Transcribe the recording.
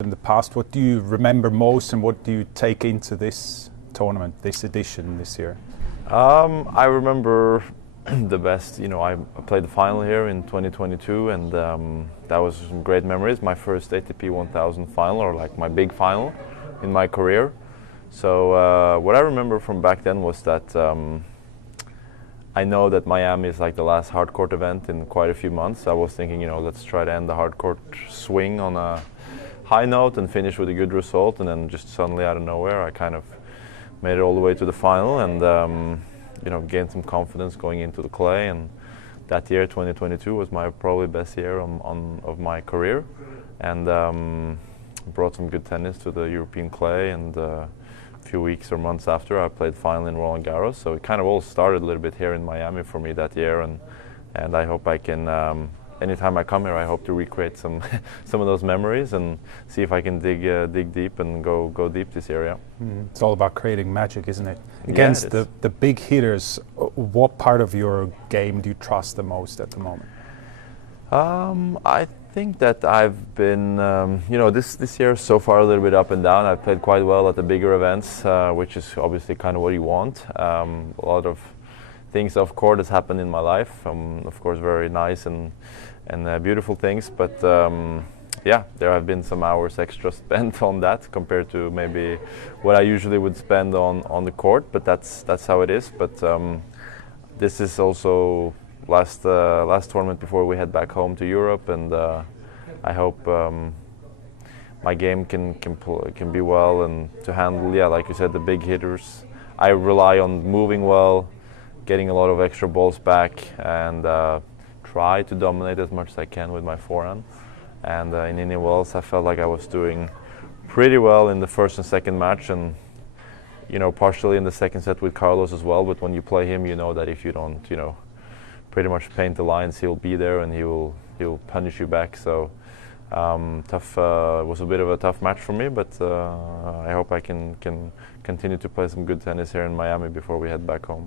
in the past. What do you remember most, and what do you take into this tournament, this edition this year? I remember the best. I played the final here in 2022, and that was some great memories. My first ATP 1000 final, or like my big final in my career. So what I remember from back then was that I know that Miami is like the last hardcourt event in quite a few months. I was thinking, let's try to end the hardcourt swing on a high note and finish with a good result, and then just suddenly out of nowhere I kind of made it all the way to the final, and gained some confidence going into the clay. And that year, 2022, was my probably best year of my career, and brought some good tennis to the European clay. And a few weeks or months after, I played final in Roland Garros. So it kind of all started a little bit here in Miami for me that year, and I hope I can. Anytime I come here, I hope to recreate some some of those memories and see if I can dig deep and go deep this year. Yeah. It's all about creating magic, isn't it? Against the big hitters, what part of your game do you trust the most at the moment? I think that I've been, this year so far a little bit up and down. I've played quite well at the bigger events, which is obviously kind of what you want. A lot of things off court has happened in my life. Of course, very nice and beautiful things, but there have been some hours extra spent on that compared to maybe what I usually would spend on the court. But that's how it is. But this is also last tournament before we head back home to Europe, and I hope my game can be well and to handle, like you said, the big hitters. I rely on moving well, getting a lot of extra balls back, and try to dominate as much as I can with my forehand. And in Indian Wells, I felt like I was doing pretty well in the first and second match, and partially in the second set with Carlos as well. But when you play him, you know that if you don't, pretty much paint the lines, he'll be there and he'll punish you back. So tough. It was a bit of a tough match for me, but I hope I can continue to play some good tennis here in Miami before we head back home.